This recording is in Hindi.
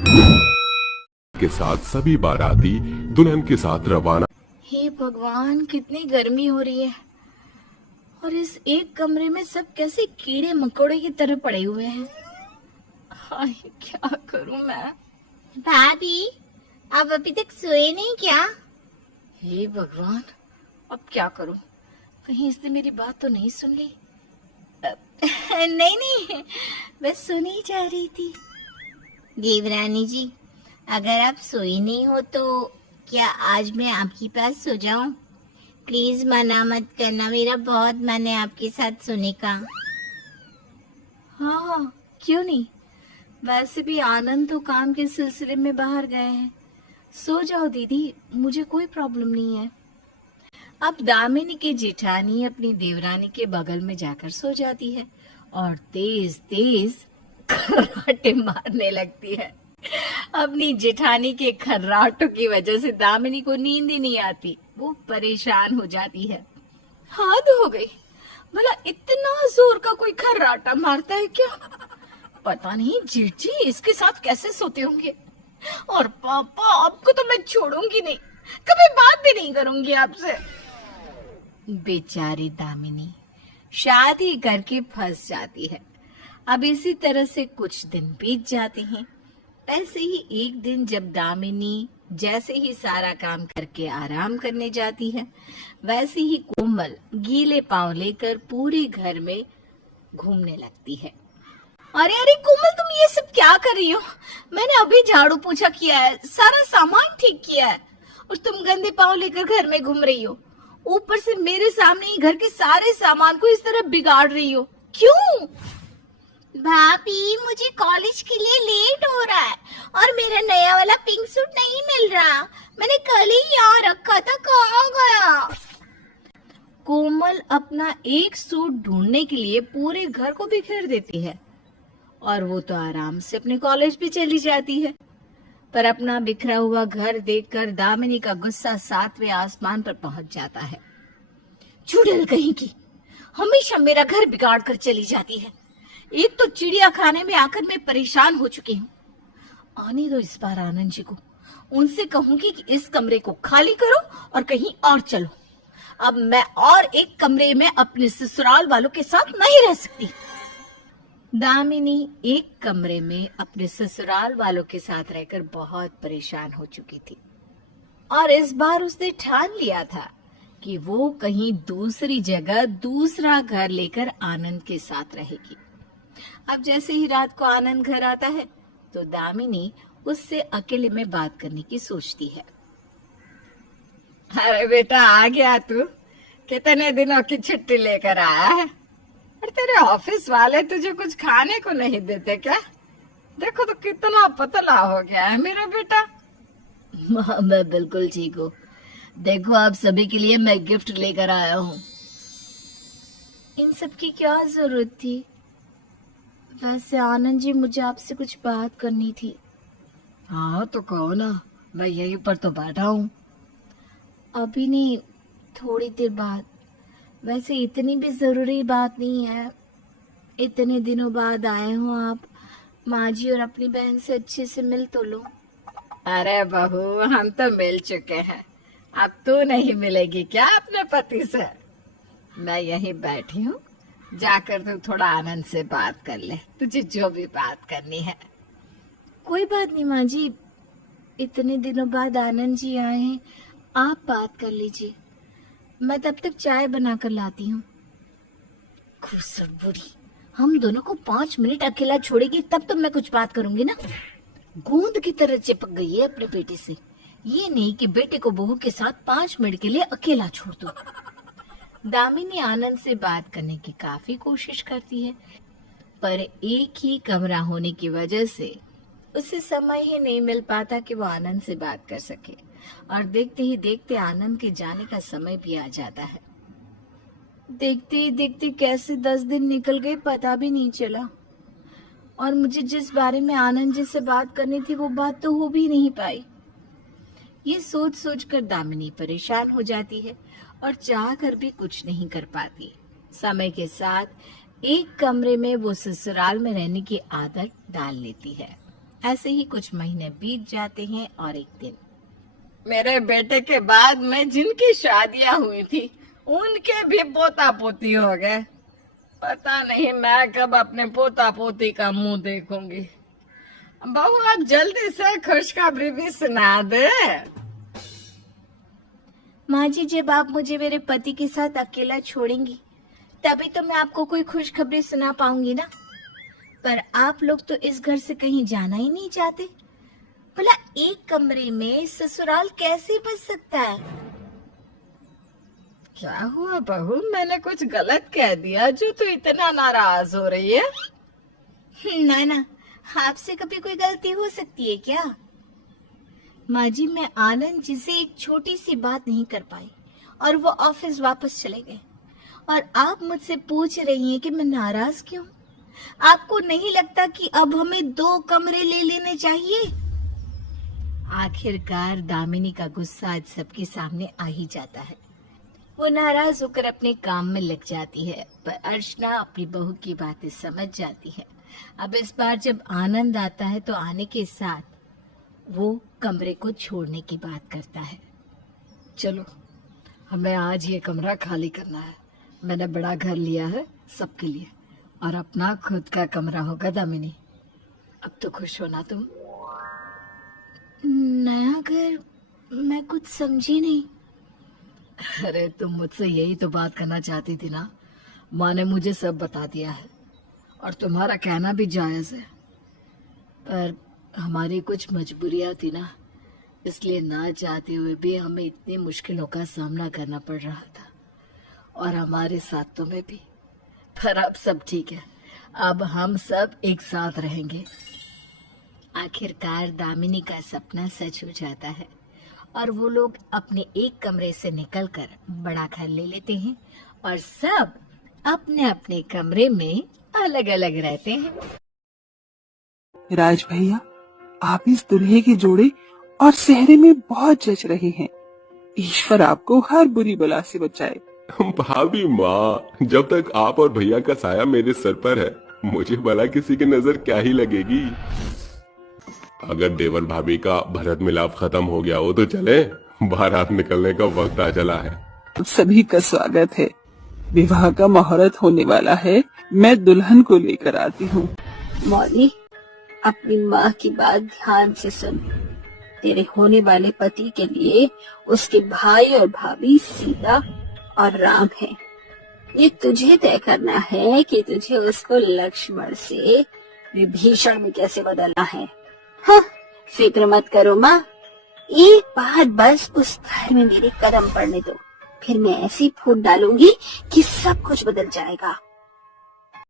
के साथ सभी बाराती दुल्हन के साथ रवाना। हे भगवान, कितनी गर्मी हो रही है और इस एक कमरे में सब कैसे कीड़े मकोड़े की तरह पड़े हुए हैं। हाय, क्या करूं मैं। भाभी, आप अभी तक सोए नहीं क्या? हे भगवान, अब क्या करूं, कहीं इसने मेरी बात तो नहीं सुन ली। नहीं नहीं, बस सोने ही जा रही थी। देवरानी जी, अगर आप सोई नहीं हो तो क्या आज मैं आपके पास सो जाऊं? प्लीज मना मत करना, मेरा बहुत मन है आपके साथ सोने का। हाँ हाँ, क्यों नहीं। वैसे भी आनंद तो काम के सिलसिले में बाहर गए हैं। सो जाओ दीदी, मुझे कोई प्रॉब्लम नहीं है। अब दामिनी की जेठानी अपनी देवरानी के बगल में जाकर सो जाती है और तेज तेज खर्राटे मारने लगती है। अपनी जेठानी के खर्राटों की वजह से दामिनी को नींद ही नहीं आती, वो परेशान हो जाती है। हद हो गई, भला इतना जोर का कोई खर्राटा मारता है क्या। पता नहीं जेठ जी इसके साथ कैसे सोते होंगे। और पापा, आपको तो मैं छोड़ूंगी नहीं, कभी बात भी नहीं करूंगी आपसे। बेचारी दामिनी शादी करके फंस जाती है। अब इसी तरह से कुछ दिन बीत जाते हैं। ऐसे ही एक दिन जब दामिनी जैसे ही सारा काम करके आराम करने जाती है, वैसे ही कोमल गीले पांव लेकर पूरे घर में घूमने लगती है। अरे अरे कोमल, तुम ये सब क्या कर रही हो? मैंने अभी झाड़ू पोछा किया है, सारा सामान ठीक किया है और तुम गंदे पांव लेकर घर में घूम रही हो। ऊपर से मेरे सामने ही घर के सारे सामान को इस तरह बिगाड़ रही हो, क्यों? भाभी, मुझे कॉलेज के लिए लेट हो रहा है और मेरा नया वाला पिंक सूट नहीं मिल रहा। मैंने कल ही यहाँ रखा था, कहाँ गया? कोमल अपना एक सूट ढूंढने के लिए पूरे घर को बिखेर देती है और वो तो आराम से अपने कॉलेज भी चली जाती है। पर अपना बिखरा हुआ घर देखकर दामिनी का गुस्सा 7वें आसमान पर पहुंच जाता है। चुड़ैल कहीं की, हमेशा मेरा घर बिगाड़ कर चली जाती है। एक तो चिड़िया खाने में आकर मैं परेशान हो चुकी हूँ। आने दो इस बार आनंद जी को, उनसे कहूंगी कि इस कमरे को खाली करो और कहीं और चलो। अब मैं और एक कमरे में अपने ससुराल वालों के साथ नहीं रह सकती। दामिनी एक कमरे में अपने ससुराल वालों के साथ रहकर बहुत परेशान हो चुकी थी और इस बार उसने ठान लिया था कि वो कहीं दूसरी जगह दूसरा घर लेकर आनंद के साथ रहेगी। अब जैसे ही रात को आनंद घर आता है तो दामिनी उससे अकेले में बात करने की सोचती है। अरे बेटा, आ गया तू? कितने दिनों की छुट्टी लेकर आया है? और तेरे ऑफिस वाले तुझे कुछ खाने को नहीं देते क्या? देखो तो कितना पतला हो गया है मेरा बेटा। माँ, मैं बिल्कुल ठीक हूँ। देखो, आप सभी के लिए मैं गिफ्ट लेकर आया हूँ। इन सब की क्या जरूरत थी? वैसे आनंद जी, मुझे आपसे कुछ बात करनी थी। हाँ तो कहो ना, मैं यहीं पर तो बैठा हूँ। अभी नहीं, थोड़ी देर बाद। वैसे इतनी भी जरूरी बात नहीं है। इतने दिनों बाद आए हो आप, माँ जी और अपनी बहन से अच्छे से मिल तो लो। अरे बहू, हम तो मिल चुके हैं, अब तू नहीं मिलेगी क्या अपने पति से? मैं यहीं बैठी हूँ, जाकर तू थोड़ा आनंद से बात कर ले, तुझे जो भी बात करनी है। कोई बात नहीं माँ जी, इतने दिनों बाद आनंद जी आए हैं, आप बात कर लीजिए, मैं तब तक चाय बनाकर लाती हूँ। खुसर बुरी, हम दोनों को 5 मिनट अकेला छोड़ेगी तब तो मैं कुछ बात करूंगी ना। गूंद की तरह चिपक गई है अपने बेटे से, ये नहीं कि बेटे को बहू के साथ 5 मिनट के लिए अकेला छोड़ दो। दामिनी आनंद से बात करने की काफी कोशिश करती है, पर एक ही कमरा होने की वजह से उसे समय ही नहीं मिल पाता कि वो आनंद से बात कर सके और देखते ही देखते आनंद के जाने का समय भी आ जाता है। देखते ही देखते कैसे 10 दिन निकल गए पता भी नहीं चला और मुझे जिस बारे में आनंद जी से बात करनी थी वो बात तो हो भी नहीं पाई। ये सोच सोच कर दामिनी परेशान हो जाती है और चाह कर भी कुछ नहीं कर पाती। समय के साथ एक कमरे में वो ससुराल में रहने की आदत डाल लेती है। ऐसे ही कुछ महीने बीत जाते हैं और एक दिन मेरे बेटे के बाद में जिनकी शादियां हुई थी उनके भी पोता पोती हो गए। पता नहीं मैं कब अपने पोता पोती का मुंह देखूंगी। बहू आप जल्दी से खुशखबरी भी सुना दे। माँ जी, जब आप मुझे मेरे पति के साथ अकेला छोड़ेंगी तभी तो मैं आपको कोई खुशखबरी सुना पाऊंगी ना। पर आप लोग तो इस घर से कहीं जाना ही नहीं चाहते। भला एक कमरे में ससुराल कैसे बच सकता है? क्या हुआ बहू, मैंने कुछ गलत कह दिया जो तू इतना नाराज हो रही है? ना ना, आपसे कभी कोई गलती हो सकती है क्या? माँ जी, मैं आनंद जी से एक छोटी सी बात नहीं कर पाई और वो ऑफिस वापस चले गए, और आप मुझसे पूछ रही हैं कि मैं नाराज क्यों? आपको नहीं लगता कि अब हमें 2 कमरे ले लेने चाहिए? आखिरकार दामिनी का गुस्सा आज सबके सामने आ ही जाता है। वो नाराज होकर अपने काम में लग जाती है, पर अर्चना अपनी बहू की बातें समझ जाती है। अब इस बार जब आनंद आता है तो आने के साथ वो कमरे को छोड़ने की बात करता है। चलो, हमें आज ये कमरा खाली करना है। मैंने बड़ा घर लिया है सबके लिए, और अपना खुद का कमरा होगा दामिनी। अब तो खुश होना तुम। नया घर? मैं कुछ समझी नहीं। अरे तुम मुझसे यही तो बात करना चाहती थी ना। माँ ने मुझे सब बता दिया है और तुम्हारा कहना भी जायज है, पर हमारी कुछ मजबूरियां थी ना, इसलिए ना चाहते हुए भी हमें इतनी मुश्किलों का सामना करना पड़ रहा था, और हमारे साथ तुम्हें भी। पर अब सब ठीक है, अब हम सब एक साथ रहेंगे। आखिरकार दामिनी का सपना सच हो जाता है और वो लोग अपने एक कमरे से निकलकर बड़ा घर ले लेते हैं और सब अपने अपने कमरे में अलग अलग रहते हैं। राज भैया, आप इस दुल्हे के जोड़े और सेहरे में बहुत जच रहे हैं। ईश्वर आपको हर बुरी बला से बचाए। भाभी माँ, जब तक आप और भैया का साया मेरे सर पर है, मुझे भला किसी की नजर क्या ही लगेगी। अगर देवर भाभी का भरत मिलाप खत्म हो गया हो तो चले, बारात निकलने का वक्त आ चला है। सभी का स्वागत है। विवाह का मुहूर्त होने वाला है, मैं दुल्हन को लेकर आती हूँ। मौली, अपनी माँ की बात ध्यान से सुन। तेरे होने वाले पति के लिए उसके भाई और भाभी सीता और राम है। ये तुझे तय करना है कि तुझे उसको लक्ष्मण से विभीषण में कैसे बदलना है। हाँ, फिक्र मत करो माँ, एक बार बस उस घर में मेरे कदम पड़ने दो, फिर मैं ऐसी फूट डालूंगी कि सब कुछ बदल जाएगा।